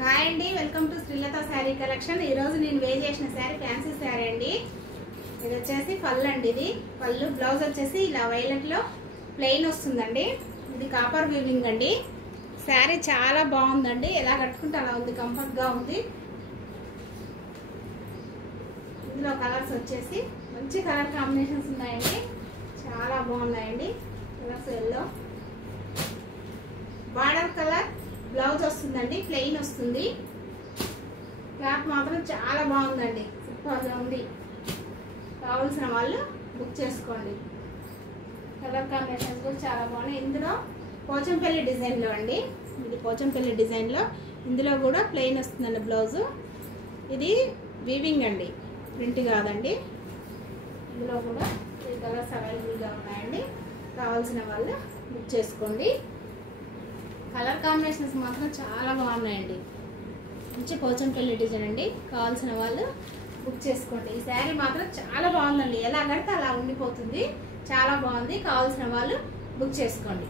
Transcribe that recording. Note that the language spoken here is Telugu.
హాయ్ అండి, welcome to Srilatha sari collection. ఈరోజు నేను వేర్ చేసిన శారీ ఫ్యాన్సీ శారీ అండి. ఇది వచ్చేసి పళ్ళు అండి. ఇది పళ్ళు. బ్లౌజ్ వచ్చేసి ఇలా వైలెట్లో ప్లెయిన్ వస్తుందండి. ఇది కాపర్ వీవింగ్ అండి. శారీ చాలా బాగుందండి. ఎలా కట్టుకుంటే అలా ఉంది, కంఫర్ట్గా ఉంది. ఇందులో కలర్స్ వచ్చేసి మంచి కలర్ కాంబినేషన్స్ ఉన్నాయండి. చాలా బాగున్నాయండి. Colours yellow, border colour blouse వస్తుందండి, ప్లెయిన్ వస్తుంది. క్లాత్ మాత్రం చాలా బాగుందండి, సూపర్గా ఉంది. కావాల్సిన వాళ్ళు బుక్ చేసుకోండి. కలర్ కాంబినేషన్స్ కూడా చాలా బాగున్నాయి. ఇందులో పోచంపల్లి డిజైన్లో అండి. ఇది పోచంపల్లి డిజైన్లో, ఇందులో కూడా ప్లెయిన్ వస్తుందండి బ్లౌజు. ఇది వీవింగ్ అండి, ప్రింట్ కాదండి. ఇందులో కూడా ఈ కలర్స్ అవైలబుల్గా ఉన్నాయండి. కావాల్సిన వాళ్ళు బుక్ చేసుకోండి. కలర్ కాంబినేషన్స్ మాత్రం చాలా బాగున్నాయండి. మంచి పోచంపల్లి డిజైన్ అండి. కావాల్సిన వాళ్ళు బుక్ చేసుకోండి. ఈ శారీ మాత్రం చాలా బాగుందండి. ఎలా కడితే అలా ఉండిపోతుంది. చాలా బాగుంది. కావాల్సిన వాళ్ళు బుక్ చేసుకోండి.